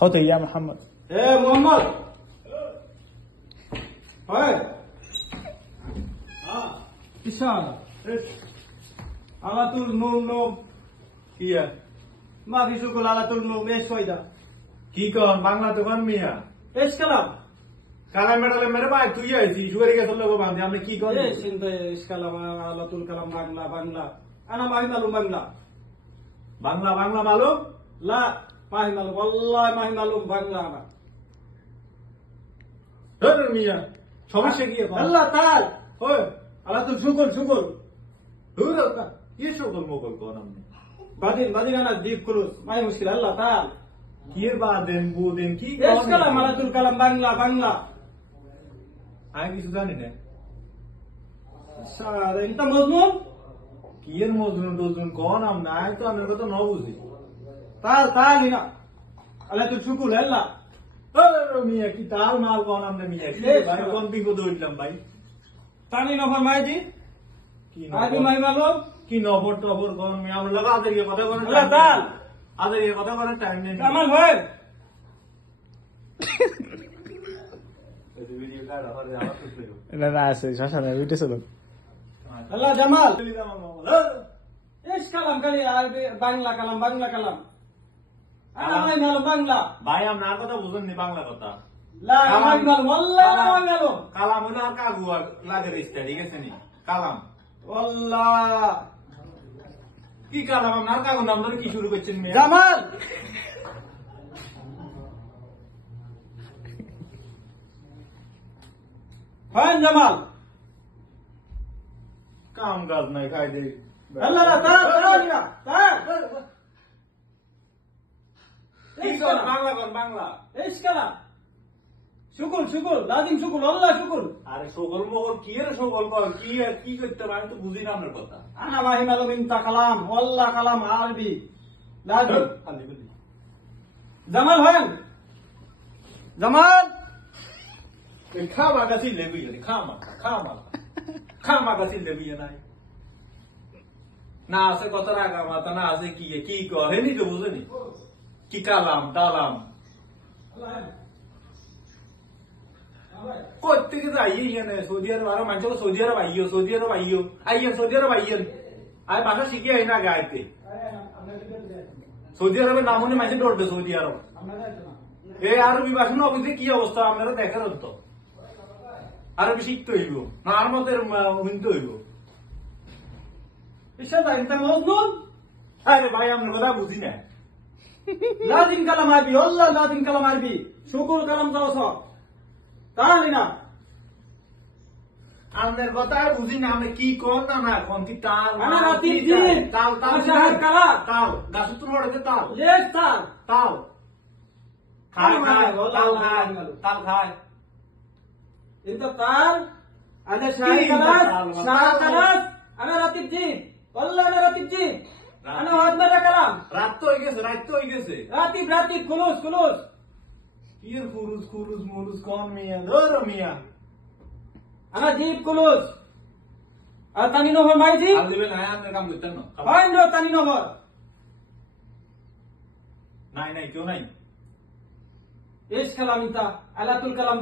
خذ يا محمد. ايه محمد. هاي كيسان على طول نوم কিয়া ما في شغل على طول نوم ايش فايدة কি কন বাংলা দোকান মিয়া ايش كلام কালা মেডালে মেরে ভাই তুই আইছি শুয়ারি গেছ লোক বান্ধে আমি কি করি ايش انت ايش كلام على طول كلام بانلا انا ما هي معلوم بانلا বাংলা বাংলা মালুম لا ما هي معلوم والله ما هي معلوم بانلا انا ধর মিয়া সমস্যা কি এখন الله تعال ওই على طول شغل দূর কি সকল মোগল কোন আমি بعدين انا اديك فلوس ما هي مشكلة الله تعال কি এর বাদেন বুদেন কি ايش كلام على طول كلام بانلا আমি কিছু জানি না شاعر انت مجنون কি এর মজনুন টজনুন কোন আম না আমি তো আমার কথা ন বুঝি تعال هنا على طول شغل يلا মিয়া কি তাল মাল কোন আমনে মিয়া কি ভাই কোন বিপদ হইলাম ভাই تاني نفر مايجي কি هذه ما هي معلوم কি নবর টবর কোন মিয়া আমরা লাগা আদের কথা কোন الله تعال আদের কথা কোন টাইম নেই كمان وين ভিডিও কাটা হরে আমার তো ফেরো না না আছে শাসানে ভিডিও চলো। الله جمال চলি দাম মামা ايش كلام قال لي عربي بانلا كلام انا ما هي معلوم بانلا ভাই আপনার কথা বুঝেন নি বাংলা কথা لا ما هي معلوم والله ما هي معلوم কালাম হলো আর কাগু লাগে রিস্তা ঠিক আছে নি কালাম والله কি কালাম আপনার কাগু নাম ধরে কি শুরু করছেন মিয়া جمال وين جمال কাম কাজ নাই খাই দে لا تعال هنا تعال কি কর বাংলা কোন বাংলা ايش كلام شغل لازم شغل والله شغل আরে সকল মগল কি এর সকল কর কি কি করতে পারে তো বুঝি না আপনার কথা انا ما هي معلوم انت كلام والله كلام عربي لازم খালি বলি جمال وين جمال এই খামা গাছি লেবি খামা গাছি লেবি নাই না আছে কত রাগা মাথা না আছে কি করেনি তো বুঝেনি কি কালাম টালাম কোথেকে যাই এখানে সৌদি আরব আরো মানুষ সৌদি আরব আইও আইয়েন আই ভাষা শিখে আই না গাইতে সৌদি আরবের নাম শুনে মানুষ ডরবে সৌদি আরব এই আরবি ভাষা না অবশ্যই কি অবস্থা আপনারা দেখার তো আরবি শিখতে হইব না আর মতের শুনতে হইব ايش هذا انت مجنون আরে ভাই আপনার কথা বুঝি না لازم كلام عربي والله لازم كلام عربي شغل كلام توصل تعال هنا আপনার কথা বুঝি না আমি কি কর না কোন কি তাল انا راتب دين তাল شهر كلام তাল গাছে তো রড়ে তাল ليش تعال তাল খায় তাল খায় انت تعال انا شهر كلام انا راتب دين والله انا راتب دين انا هاد مرة كلام রাত তো হয়ে গেছে راتب فلوس ইয়ের খুরুস মুরুস কোন মিয়া ধরো মিয়া انا جيب فلوس تاني نفر ما يجي আর দিবেন না আপনার কাম করতেন না وين جو تاني نفر নাই কেউ নাই ايش كلام انت على طول كلام